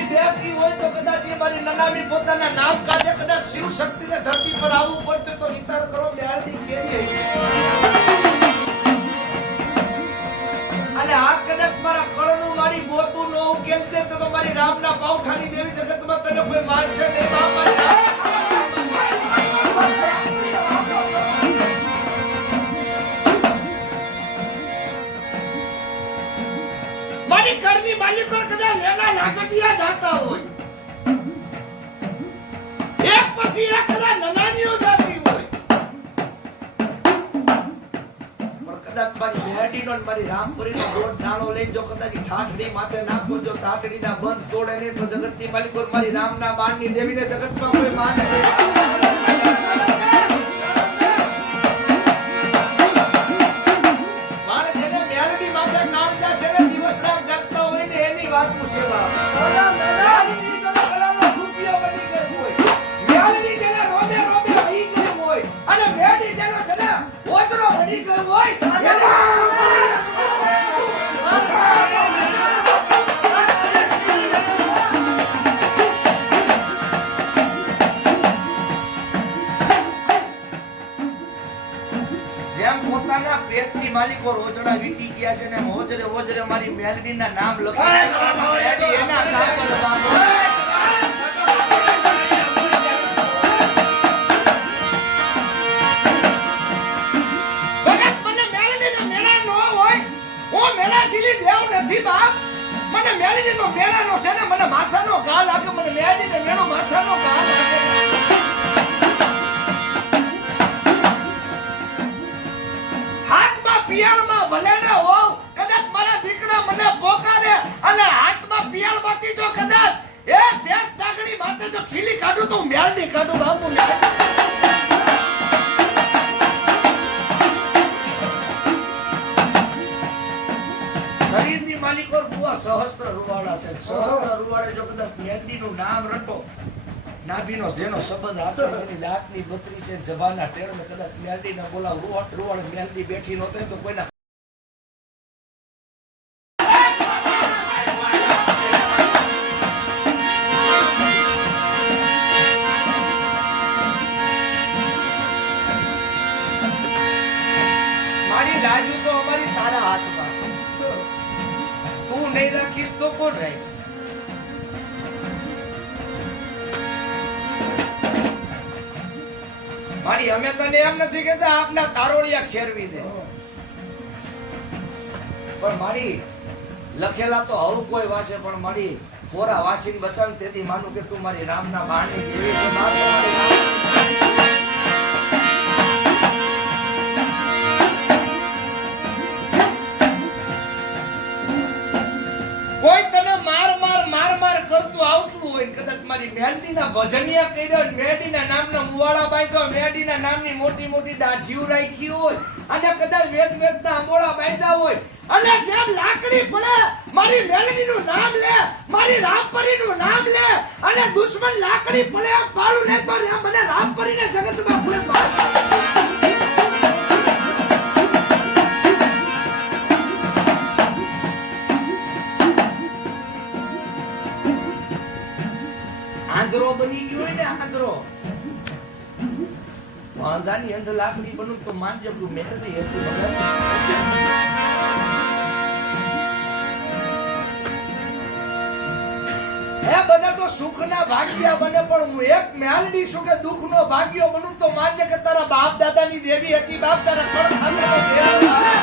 નનામી બેકી હોય તો કદાચ એ મારી નનામી પોતાના નામ કાજે કદાચ શિવ શક્તિને ધરતી પર આવવું પડશે તો વિચાર કરો બેહાડી કેવી હશે મારી માલિકો કદા લેલા લાગટિયા જાતા હોય એક પછી એક કદા નનાનીઓ જાતી હોય પણ કદાચ મારી મેરડીનો ને મારી રામપુરીનો ગોટ દાણો લઈને જો કદાચ છાટડી માથે નાખો, જો તાટડીના બંધ તોડે નહીં, તો જગતની માલિકો મારી રામના બાણની દેવીને જગતમાં કોઈ માને નહીં. જેને મેરડી માથે કાળજા છે ને ને વાતું છે ગઈ હોય. અને મેરડી જેનો છે ને ઓચરો બની ગયો હોય. પોતાના પેટની માલિકો રોજડા વીટી ગયા છે ને હોજરે હોજરે મારી મેલડીના નામ લખી એના નામ પર બાંધો. મેળા નો મેળા જીલી દેવ નથી બાપ. મને મેલડીનો મેળાનો છે. પિયાળમાં ભલે ના કદાચ મારા દીકરા મને પોકારે અને હાથમાં પિયાળમાંથી જો કદાચ એ શેષ નાગડી માથે જો ખીલી કાઢું તો મેળ નહીં કાઢું, બાપુ. શરીરની માલિકો બુઆ સહસ્ત્ર રૂવાડા છે સહસ્ત્ર રૂવાડે જો કદાચનું નામ રટો નાભીનો જેનો સંબંધ હતો, એની દાંતની બત્રી છે, જબાના ટેરને કદાચ મેલડીના બોલા રૂવાડ રૂવાડ મેલડી બેઠી નહોતી તો કોઈના મારી લાજુ તો અમારી તારા હાથમાં છે. તું નહીં રાખીશ તો કોણ રાખશે? મારી અમે તને એમ નથી કહેતા આપના તારોળિયા ખેરવી દે. પણ મારી લખેલા તો આવું કોઈ વાસે પણ મારી કોરા વાસીને બતાવ તેથી માનું કે તું મારી રામના બાણની દેવી છે મારી કોઈ તને માર માર માર માર કરતું આવતું હોય કદાચ મારી મેલડીના ભજનિયા કહી દો મેડીના નામના મુવાડા તો મેડીના નામની મોટી મોટી દાઢીઓ રાખી હોય અને કદાચ વેદ વેદના આંબોળા બાંધ્યા હોય. અને જેમ લાકડી પડે, મારી મેલડીનું નામ લે, મારી રામપરીનું નામ લે અને દુશ્મન લાકડી પડે એમ પાડું લે તો રે મને રામપરીને જગતમાં આંધળો બની ગયો હોય ને આંધળો વાંધાની અંધ લાકડી બનું તો માનજે તું મેં નહીં ભગવાન. હે બને તો સુખના ભાગ્યા બને પણ હું એક મેલડી છું કે દુઃખનો ભાગ્યો બનું તો માનજે કે તારા બાપ દાદાની દેવી હતી, બાપ તારા પણ